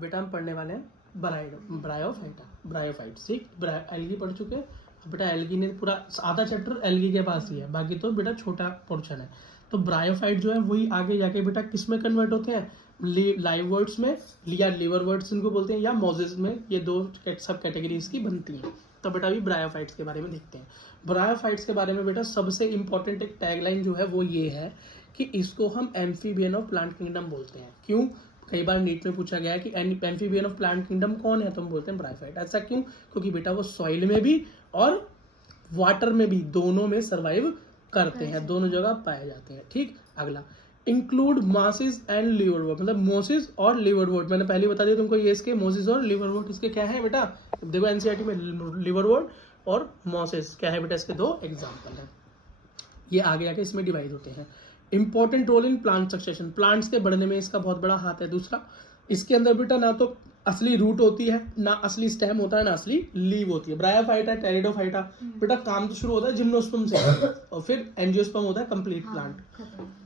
बेटा हम पढ़ने वाले हैं ब्रायोफाइट्स। ठीक, एल्गी पढ़ चुके हैं। बेटा एल्गी ने पूरा आधा चैप्टर एल्गी के पास ही है, बाकी तो बेटा छोटा पोर्शन है। तो ब्रायोफाइट जो है वही आगे जाके बेटा किस में कन्वर्ट होते हैं, लाइव वर्ड्स में या लिवर वर्ड्स इनको बोलते हैं, या मोजेस में। ये दो सब कैटेगरीज की बनती हैं। तो बेटा अभी ब्रायोफाइट्स के बारे में देखते हैं। ब्रायोफाइट्स के बारे में बेटा सबसे इंपॉर्टेंट एक टैगलाइन जो है वो ये है कि इसको हम एम्फीबियन ऑफ प्लांट किंगडम बोलते हैं। क्यों? कई बार नीट में पूछा गया है कि एम्फीबियन ऑफ प्लांट किंगडम कौन है, तो हम बोलते हैं ब्रायोफाइट। ऐसा क्यों? क्योंकि बेटा वो सॉइल में भी और वाटर में भी दोनों में सर्वाइव करते हैं, दोनों जगह पाए जाते हैं। ठीक, अगला इंक्लूड मॉसेस एंड लिवरवुड, मतलब मोसिस और लिवरवुड। मैंने पहले बता दिया तुमको ये इसके मोसिस और लिवरवुड इसके क्या है बेटा, देखो एनसीईआरटी में लिवरवुड और मोसिस क्या है बेटा, इसके दो एग्जाम्पल है। ये आगे आके इसमें डिवाइड होते हैं। Important role in plant succession, plants के बढ़ने में इसका बहुत बड़ा हाथ है। दूसरा, इसके अंदर बेटा ना तो असली रूट होती है, ना असली स्टेम होता है, ना असली लीव होती है। ब्रायोफाइटा, टेरिडोफाइटा बेटा काम तो शुरू होता है जिम्नोस्पर्म से और फिर एंजियोस्पर्म होता है कंप्लीट प्लांट।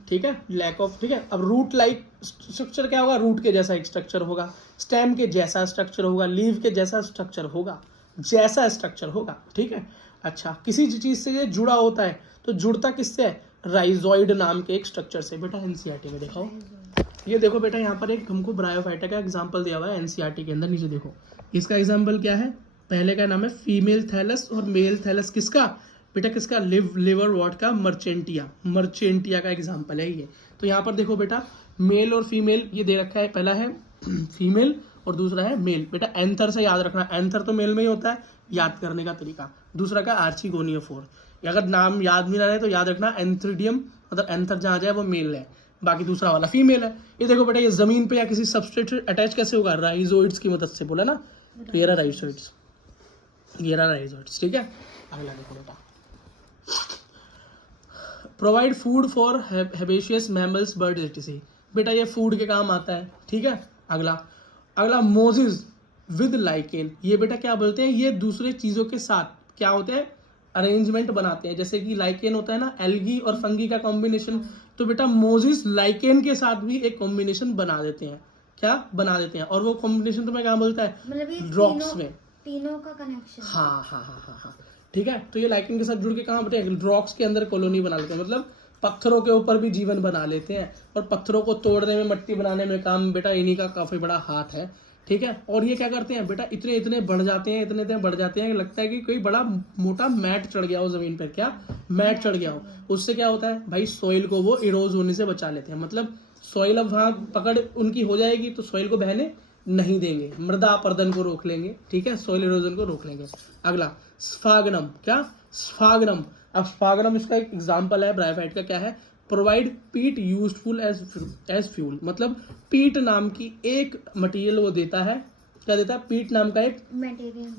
ठीक है, लैक ऑफ। ठीक है, अब रूट लाइक स्ट्रक्चर क्या होगा, रूट के जैसा एक स्ट्रक्चर होगा, स्टेम के जैसा स्ट्रक्चर होगा, लीव के जैसा स्ट्रक्चर होगा, जैसा स्ट्रक्चर होगा। ठीक है, अच्छा किसी चीज से ये जुड़ा होता है तो जुड़ता किससे है, राइजोइड नाम के एक स्ट्रक्चर से। बेटा एनसीईआरटी में दिखाओ, ये देखो बेटा यहाँ पर एक हमको ब्रायोफाइटा का एग्जांपल दिया हुआ है एनसीईआरटी के अंदर, नीचे देखो। इसका एग्जांपल क्या है, पहले का नाम है फीमेल थैलस और मेल थैलस किसका बेटा, किसका, लिवर वॉट का, मर्चेंटिया का एग्जांपल है ये। तो यहाँ पर देखो बेटा मेल और फीमेल ये दे रखा है, पहला है फीमेल और दूसरा है मेल। बेटा एंथर से याद रखना, एंथर तो मेल में ही होता है, याद करने का तरीका। दूसरा का आर्चिगोनियोफोर, अगर नाम याद भी ना रहे तो याद रखना एंथ्रिडियम, मतलब एंथर जहाँ जाए वो मेल है, बाकी दूसरा वाला फीमेल है। ये देखो बेटा ये जमीन पे या किसी सबस्ट्रेट से अटैच कैसे होगा, राइजोइड्स की मदद से, बोला ना, तो ये रहा राइजोइड्स, ये रहा राइजोइड्स। ठीक है, अगला देखो बेटा, provide food for herbaceous mammals birds etc. बेटा ये फूड के काम आता है। ठीक है, अगला मोजिस विद लाइकेन, ये बेटा क्या बोलते हैं, ये दूसरे चीजों के साथ क्या होते हैं, अरेंजमेंट बनाते हैं। जैसे कि लाइकेन होता है ना, एल्गी और फंगी का कॉम्बिनेशन, तो बेटा मोजिस लाइकेन के साथ भी एक कॉम्बिनेशन बना देते हैं। क्या बना देते हैं, और वो कॉम्बिनेशन तुम्हें क्या बोलता है, मतलब रॉक्स में, तीनों का कनेक्शन। हाँ। ठीक है, तो ये लाइकेन के साथ जुड़ के कहाँ बेटे, रॉक्स के अंदर कॉलोनी बना लेते हैं, मतलब पत्थरों के ऊपर भी जीवन बना लेते हैं, और पत्थरों को तोड़ने में, मट्टी बनाने में काम बेटा इन्हीं का काफी बड़ा हाथ है। ठीक है, और ये क्या करते हैं बेटा, इतने बढ़ जाते हैं, इतने बढ़ जाते हैं, लगता है कि कोई बड़ा मोटा मैट चढ़ गया हो जमीन पर, क्या मैट चढ़ गया हो। उससे क्या होता है भाई, सॉइल को वो इरोज होने से बचा लेते हैं, मतलब सॉइल अब वहां पकड़ उनकी हो जाएगी तो सॉइल को बहने नहीं देंगे, मृदा अपरदन को रोक लेंगे। ठीक है, सॉइल इरोजन को रोक लेंगे। अगला स्फागनम, क्या स्फागनम, अब स्फागनम इसका एक एग्जाम्पल है ब्रायोफाइट का, क्या है, प्रोवाइड पीट यूजफुल एज फ्यूल, मतलब पीट नाम की एक मटेरियल वो देता है, क्या देता है, पीट नाम का एक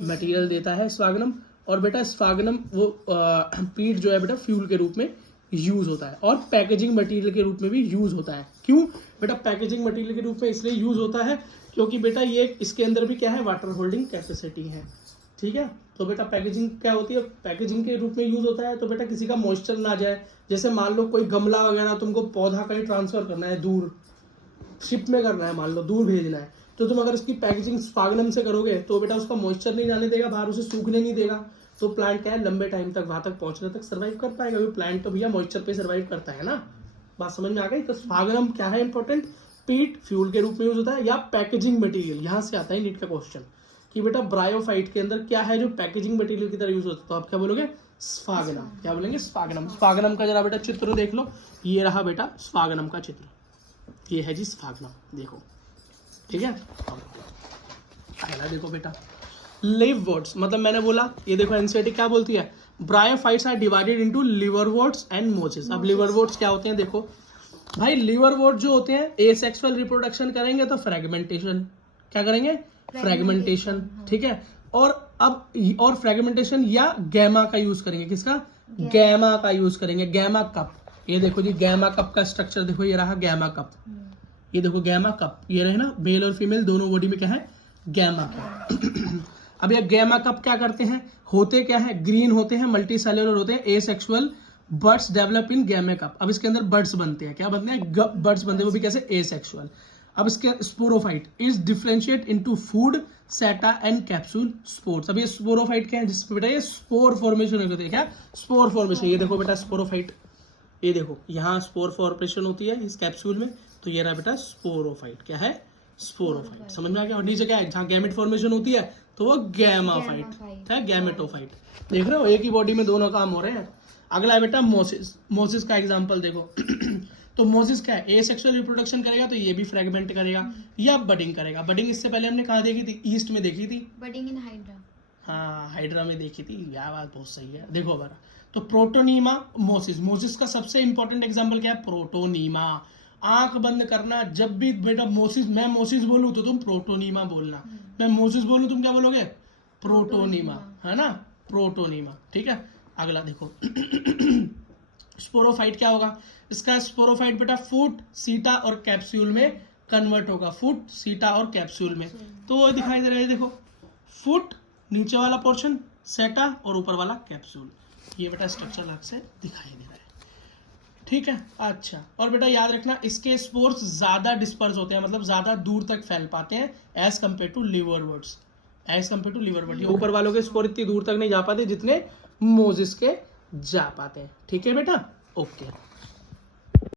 मटेरियल देता है स्फागनम। और बेटा स्फागनम वो पीट जो है बेटा फ्यूल के रूप में यूज होता है, और पैकेजिंग मटेरियल के रूप में भी यूज होता है। क्यों बेटा पैकेजिंग मटेरियल के रूप में इसलिए यूज होता है क्योंकि बेटा ये इसके अंदर भी क्या है, वाटर होल्डिंग कैपेसिटी है। ठीक है, तो बेटा पैकेजिंग क्या होती है, पैकेजिंग के रूप में यूज होता है, तो बेटा किसी का मॉइस्चर ना जाए। जैसे मान लो कोई गमला वगैरह तुमको पौधा कहीं ट्रांसफर करना है, दूर शिप में करना है, मान लो दूर भेजना है, तो तुम अगर इसकी पैकेजिंग स्फागनम से करोगे तो बेटा उसका मॉइस्चर नहीं जाने देगा बाहर, उसे सूखने नहीं देगा, तो प्लांट क्या है, लंबे टाइम तक वहां तक पहुंचने तक सर्वाइव कर पाएगा, क्योंकि प्लांट तो भैया मॉइस्चर पे सर्वाइव करता है ना। बात समझ में आ गई? तो स्फागनम क्या है इंपॉर्टेंट, पीट फ्यूल के रूप में यूज होता है, या पैकेजिंग मटेरियल, यहां से आता है नीट का क्वेश्चन कि बेटा ब्रायोफाइट के अंदर क्या है जो पैकेजिंग मटेरियल की तरह यूज होता है, तो आप क्या बोलोगे, स्फागनम। क्या बोलेंगे, स्फागनम। स्फागनम का जरा बेटा चित्र देख लो, ये रहा बेटा स्फागनम का चित्र, ये है जी स्फागनम, देखो। ठीक है, पहला देखो बेटा लिव वर्ड्स, मतलब मैंने बोला, ये देखो एनसीईआरटी क्या बोलती है, bryophytes are divided into liverworts and mosses. अब लिवर वर्ड्स क्या होते हैं, देखो भाई लिवर वर्ड जो होते हैं एसेक्सुअल रिप्रोडक्शन करेंगे तो फ्रेगमेंटेशन, क्या करेंगे, फ्रेगमेंटेशन। ठीक है, और फ्रेगमेंटेशन या गैमा का यूज करेंगे, किसका, गैमा का यूज करेंगे, गैमा कप। ये देखो जी गैमा कप का स्ट्रक्चर देखो, ये रहा गैमा कप, ये देखो गैमा कप, ये रहे ना, मेल और फीमेल दोनों बॉडी में क्या है, गैमा कप। अब ये गैमा कप क्या करते हैं, होते क्या है, ग्रीन होते हैं, मल्टी सेल्युलर होते हैं, asexual birds develop in गैमे cup. अब इसके अंदर बर्ड्स बनते हैं, क्या बनते हैं, बर्ड्स बनते हैं, वो भी कैसे, एसेक्सुअल। अब इसके sporophyte is differentiate into food, सेटा एंड कैप्सूल स्पोर्स। अब ये स्पोरोफाइट क्या है, जिसपे बेटा ये स्पोर फॉर्मेशन होती है। क्या स्पोर फॉर्मेशन, ये देखो बेटा स्पोरोफाइट, ये देखो यहाँ स्पोर फॉर्मेशन होती है इस कैप्सूल में, तो ये रहा बेटा स्पोरोफाइट। क्या है, स्पोरोफाइट। समझ में आ गया। और नीचे क्या है, जहाँ गैमेट फॉर्मेशन होती है तो वो गैमाफाइट है, गैमेटोफाइट। देख रहे हो, एक ही बॉडी में दोनों काम हो रहे हैं। अगला है बेटा मोसिस। मोसिस का एग्जांपल देखो तो मोसिस क्या है, एसेक्सुअल रिप्रोडक्शन करेगा तो ये भी फ्रेगमेंट करेगा या बडिंग करेगा। बडिंग इससे पहले हमने कहाँ देखी थी, ईस्ट में देखी थी, बडिंग इन हाइड्रा। हाँ हाइड्रा में देखी थी। यह बात बहुत सही है। देखो बरा, तो प्रोटोनीमा मोसिस। मोसिस का सबसे इंपॉर्टेंट एग्जांपल क्या है, प्रोटोनीमा। आंख बंद करना, जब भी बेटा मोसिस, मैं मोसिस बोलूं तो तुम प्रोटोनीमा बोलना, मैं मोसिस बोलूं तुम क्या बोलोगे, प्रोटोनीमा, है ना, प्रोटोनीमा। ठीक है। अगला देखो स्पोरोफाइट क्या होगा, इसका स्पोरोफाइट बेटा फूट, सीटा और कैप्सूल में कन्वर्ट होगा। फूट, सीटा और कैप्सूल में, तो वो दिखाई दे रहा है, देखो फूट नीचे वाला पोर्शन, सेटा और ऊपर वाला कैप्सूल। ये बेटा स्ट्रक्चर अलग से दिखाई दे रहा है। ठीक है। अच्छा, और बेटा याद रखना इसके स्पोर्स ज्यादा डिस्पर्स होते हैं, मतलब ज्यादा दूर तक फैल पाते हैं as compare to liverworts, as compare to liverwort. ये ऊपर वालों के स्पोर इतनी दूर तक नहीं जा पाते जितने मोजिस के जा पाते हैं। ठीक है बेटा, ओके।